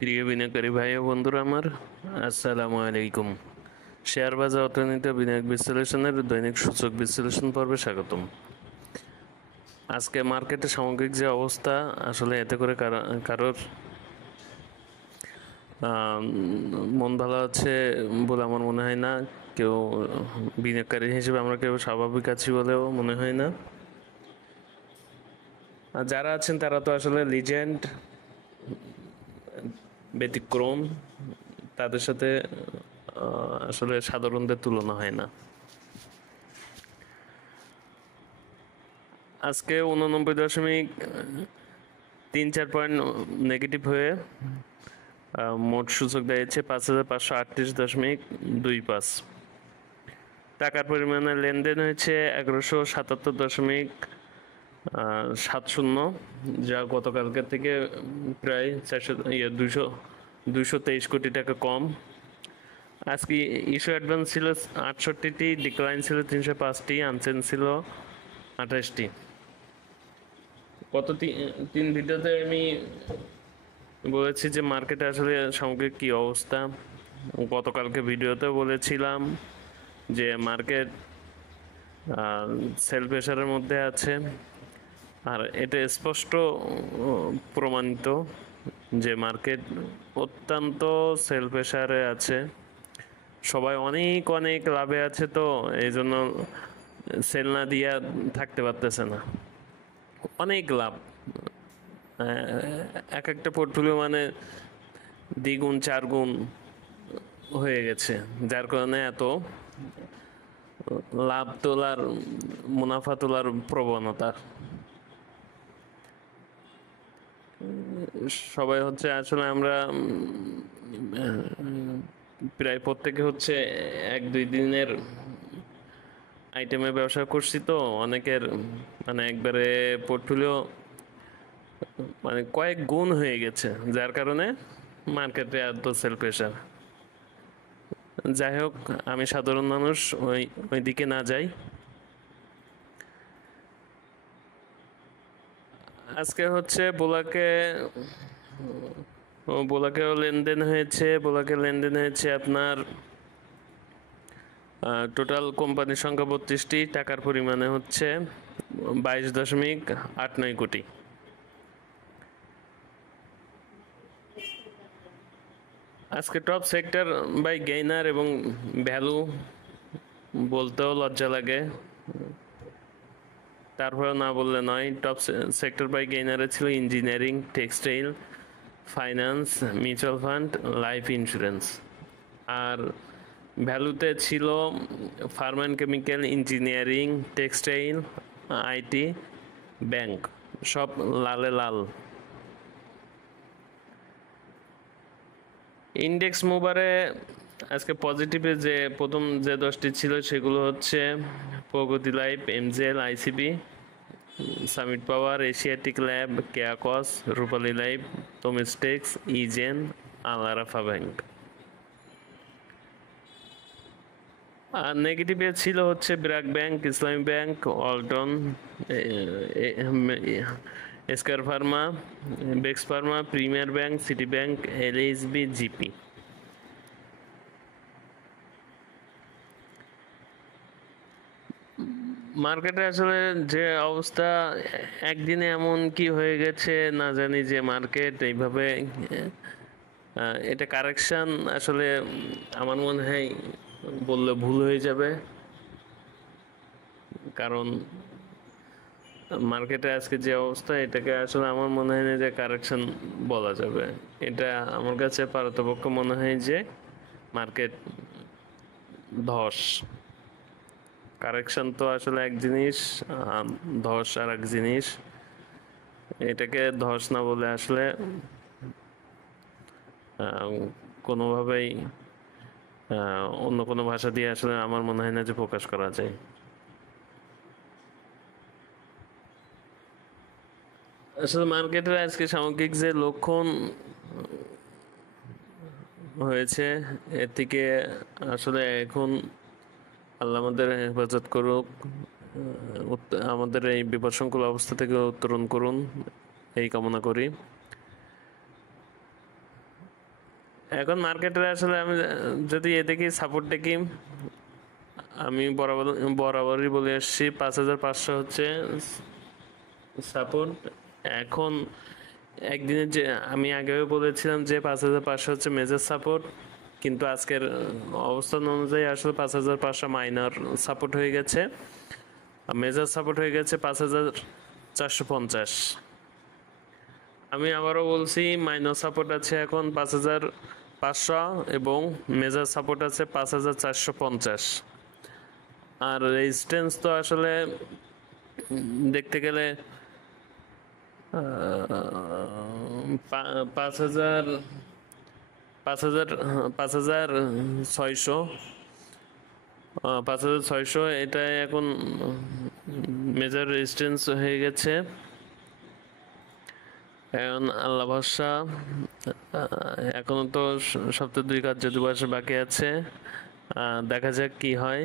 প্রিয় বিনিয়োগকারী ভাই ও বন্ধুরা আমার, আসসালামু আলাইকুম। শেয়ার বাজার অর্থনীতি ও বিনিয়োগ বিশ্লেষণের দৈনিক সূচক বিশ্লেষণ পর্বে স্বাগতম। আজকে মার্কেটে সামগ্রিক যে অবস্থা, আসলে এতে করে কারোর মন ভালো আছে বলে আমার মনে হয় না। কেউ বিনিয়োগকারী হিসেবে আমরা কেউ স্বাভাবিক আছি বলেও মনে হয় না। আর যারা আছেন তারা তো আসলে লিজেন্ড, ব্যতিক্রম, তাদের সাথে আসলে সাধারণদের তুলনা হয় না। আজকে 89.34 পয়েন্ট নেগেটিভ হয়ে মোট সূচক দাঁড়িয়েছে 5538.25। টাকার পরিমাণে লেনদেন হয়েছে 1177.70, যা গতকালকের থেকে প্রায় 223 কোটি টাকা কম। আজকে ইস্যু অ্যাডভান্স ছিল 68টি, ডিক্লাইন ছিল 305টি, আনচেঞ্জ ছিল 28টি। গত তিন ভিডিওতে আমি বলেছি যে মার্কেটে আসলে সামগ্রিক কী অবস্থা। গতকালকে ভিডিওতেও বলেছিলাম যে মার্কেট সেল প্রেশারের মধ্যে আছে, আর এটা স্পষ্ট প্রমাণিত যে মার্কেট অত্যন্ত সেল প্রেশারে আছে। সবাই অনেক অনেক লাভে আছে, তো এই জন্য সেল না দিয়া থাকতে পারতেছে না। অনেক লাভ, এক একটা পোর্টফোলিও মানে দ্বিগুণ চারগুণ হয়ে গেছে, যার কারণে এত লাভ তোলার, মুনাফা তোলার প্রবণতা। সবাই হচ্ছে আসলে আমরা প্রায় প্রত্যেকে হচ্ছে 1-2 দিনের আইটেমে ব্যবসা করছি, তো অনেকের মানে একবারে পোর্টফোলিও মানে কয়েক গুণ হয়ে গেছে, যার কারণে মার্কেটে এত সেল প্রেশার। যাই হোক, আমি সাধারণ মানুষ, ওই দিকে না যাই। আজকে হচ্ছে বোলাকেও লেনদেন হয়েছে। বোলাকে লেনদেন হয়েছে আপনার টোটাল কোম্পানির সংখ্যা 32টি, টাকার পরিমাণে হচ্ছে 22.89 কোটি। আজকে টপ সেক্টর বাই গেইনার এবং ভ্যালু বলতেও লজ্জা লাগে, তারপরে না বললে নয়। টপ সেক্টর বাই গেইনারে ছিল engineering, textile, finance, mutual fund, life insurance. আর ভ্যালুতে ছিল pharma and chemical, engineering, textile, IT, bank, সব লালে লাল। ইন্ডেক্স মুভারে আজকে পজিটিভে যে প্রথম যে 10টি ছিল সেগুলো হচ্ছে Pragati Life, MJL, ICB, Summit Power, Asiatic Lab, কেয়াকস, রূপালী লাইফ, তোমিস্টেক্স, ইজেন, আল আরাফা ব্যাংক। আর নেগেটিভে ছিল হচ্ছে BRAC Bank, Islami Bank, Walton, Square Pharma, বেক্স Pharma, Premier Bank, City Bank, LHB, GP. মার্কেটে আসলে যে অবস্থা, একদিনে এমন কি হয়ে গেছে না জানি, যে মার্কেট এইভাবে এটা কারেকশন আসলে আমার মনে হয় বললে ভুল হয়ে যাবে, কারণ মার্কেটে আজকে যে অবস্থা, এটাকে আসলে আমার মনে হয় না যে কারেকশন বলা যাবে। এটা আমার কাছে পারতপক্ষ মনে হয় যে মার্কেট ধস। কারেকশন তো আসলে এক জিনিস, ধস আর এক জিনিস। এটাকে ধস না বলে আসলে কোনোভাবেই অন্য কোনো ভাষা দিয়ে আসলে আমার মনে হয় না যে প্রকাশ করা যায়। আসলে মার্কেটের আজকে সামগ্রিক যে লক্ষণ হয়েছে, এর থেকে আসলে এখন আল্লাহ আমাদের হেফাজত করুক, আমাদের এই বিপদসংকুল অবস্থা থেকে উত্তরণ করুন, এই কামনা করি। এখন মার্কেটের আসলে আমি যদি এ দেখি সাপোর্ট দেখি, আমি বরাবরই বলে আসছি 5,500 হচ্ছে সাপোর্ট। এখন একদিনে যে আমি আগেও বলেছিলাম যে 5,500 হচ্ছে মেজর সাপোর্ট, কিন্তু আজকের অবস্থান অনুযায়ী আসলে 5,500 মাইনর সাপোর্ট হয়ে গেছে, মেজর সাপোর্ট হয়ে গেছে 5,450। আমি আবারও বলছি মাইনর সাপোর্ট আছে এখন 5,500 এবং মেজর সাপোর্ট আছে 5,450। আর রেজিস্ট্যান্স তো আসলে দেখতে গেলে 5,000 5,000 5,600 5,600 এটা এখন মেজর রেজিস্ট্যান্স হয়ে গেছে। এখন আল্লাহ ভরসা, এখনো তো সপ্তাহে 2 কার্যদিবস বাকি আছে, দেখা যাক কি হয়।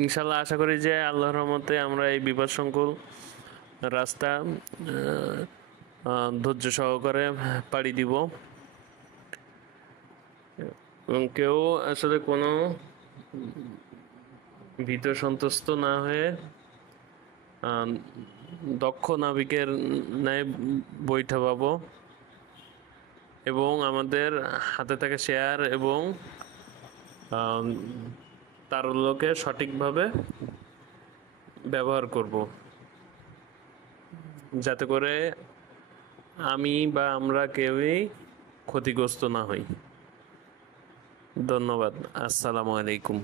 ইনশাল্লাহ আশা করি যে আল্লাহর রহমতে আমরা এই বিপদসংকুল রাস্তা ধৈর্য সহকারে পাড়ি দিব, এবং কেউ আসলে কোনো ভীত সন্ত্রস্ত না হয়ে দক্ষ নাবিকের ন্যায় বৈঠা পাবো, এবং আমাদের হাতে থাকা শেয়ার এবং তারল্যকে সঠিকভাবে ব্যবহার করব, যাতে করে আমি বা আমরা কেউই ক্ষতিগ্রস্ত না হই। ধন্যবাদ। আসসালামু আলাইকুম।